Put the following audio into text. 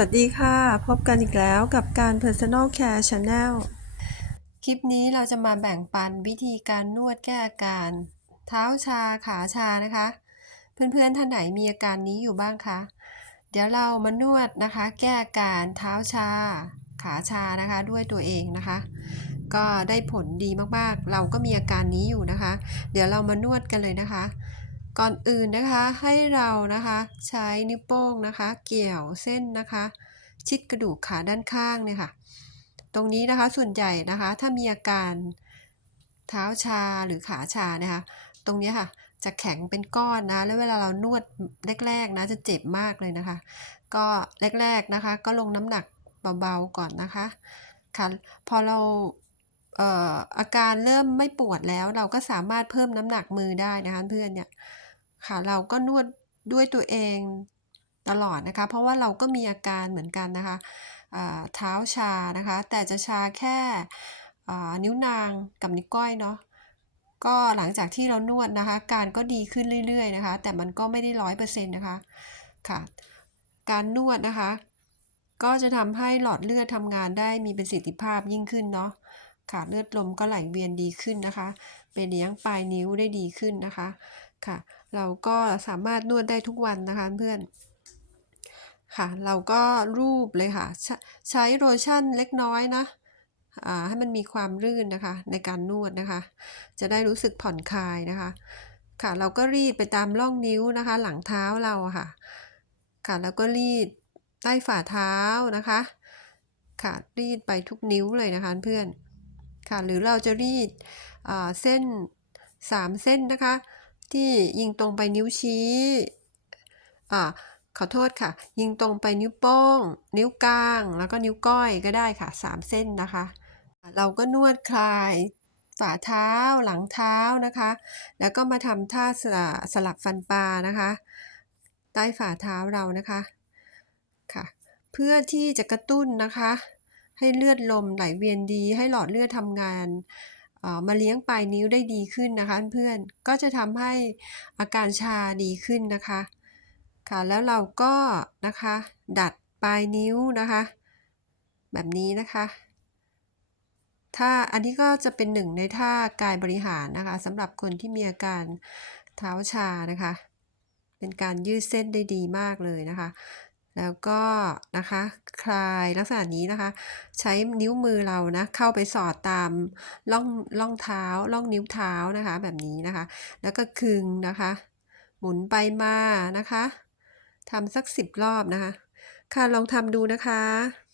สวัสดีค่ะ พบกันอีกแล้วกับการ Personal Care Channel คลิปนี้เราจะมาแบ่งปันวิธีการนวดแก้อาการ เท้าชาขาชานะคะ เพื่อนๆท่านไหนมีอาการนี้อยู่บ้างคะ เดี๋ยวเรามานวดนะคะ แก้อาการเท้าชา ขาชานะคะด้วยตัวเองนะคะ ก็ได้ผลดีมากๆ เราก็มีอาการนี้อยู่นะคะ เดี๋ยวเรามานวดกันเลยนะคะ ก่อนอื่นนะคะให้เรานะคะใช้นิ้วโป้งนะคะ เกี่ยวเส้นนะคะ ชิดกระดูกขาด้านข้างเนี่ยค่ะ ตรงนี้นะคะส่วนใหญ่นะคะถ้ามีอาการเท้าชาหรือขาชานะคะ ตรงนี้ค่ะจะแข็งเป็นก้อนนะ แล้วเวลาเรานวดแรก ๆนะจะเจ็บมากเลยนะคะ ก็แรกๆนะคะ ก็ลงน้ำหนักเบาๆก่อนนะคะค่ะพอเราเอออาการเริ่มไม่ปวดแล้วเราก็สามารถเพิ่มน้ำหนักมือได้นะคะเพื่อนเนี่ย ค่ะเราก็นวดด้วยตัวเองตลอดนะคะ เพราะว่าเราก็มีอาการเหมือนกันนะคะอ่าเท้าชานะคะ แต่จะชาแค่อ่านิ้วนางกับนิ้วก้อยเนาะก็หลังจากที่เรานวดนะคะ การก็ดีขึ้นเรื่อย ๆ นะคะ แต่มันก็ไม่ได้ร้อยเปอร์เซ็นต์นะคะค่ะการนวดนะคะ ก็จะทำให้หลอดเลือดทำงานได้มีประสิทธิภาพยิ่งขึ้นเนาะค่ะเลือดลมก็ไหลเวียนดีขึ้นนะคะ ไปเลี้ยงปลายนิ้วได้ดีขึ้นนะคะค่ะ เราก็สามารถนวดได้ทุกวันนะคะเพื่อนค่ะ เราก็รูปเลยค่ะใช้ใช้โลชั่นเล็กน้อยนะให้มันมีความรื่นนะคะในการนวดนะคะ จะได้รู้สึกผ่อนคลายนะคะ ค่ะเราก็รีดไปตามร่องนิ้วนะคะ หลังเท้าเราค่ะ ค่ะแล้วก็รีดใต้ฝ่าเท้านะคะ ค่ะรีดไปทุกนิ้วเลยนะคะเพื่อนค่ะหรือเราจะรีดเส้นสามเส้นนะคะ ที่ยิงตรงไปนิ้วชี้อ่าขอโทษค่ะ ยิงตรงไปนิ้วโป้ง นิ้วกลาง แล้วก็นิ้วก้อยก็ได้ค่ะสามเส้นนะคะ เราก็นวดคลายฝ่าเท้าหลังเท้านะคะ แล้วก็มาทำท่าสลับสลับฟันปลานะคะ ใต้ฝ่าเท้าเรานะคะค่ะ เพื่อที่จะกระตุ้นนะคะ ให้เลือดลมไหลเวียนดี ให้หลอดเลือดทำงาน มาเลี้ยงปลายนิ้วได้ดีขึ้นนะคะเพื่อนก็จะทำให้อาการชาดีขึ้นนะคะค่ะแล้วเราก็นะคะดัดปลายนิ้วนะคะ แบบนี้นะคะถ้าอันนี้ก็จะเป็นหนึ่งในท่ากายบริหารนะคะสำหรับคนที่มีอาการเท้าชานะคะ เป็นการยืดเส้นได้ดีมากเลยนะคะ แล้วก็นะคะคลายลักษณะนี้นะคะ ใช้นิ้วมือเรานะเข้าไปสอดตามล่องล่องเท้าล่องนิ้วเท้านะคะแบบนี้นะคะ แล้วก็คึงนะคะ หมุนไปมานะคะทำสักสิบรอบนะคะ ค่ะลองทำดูนะคะ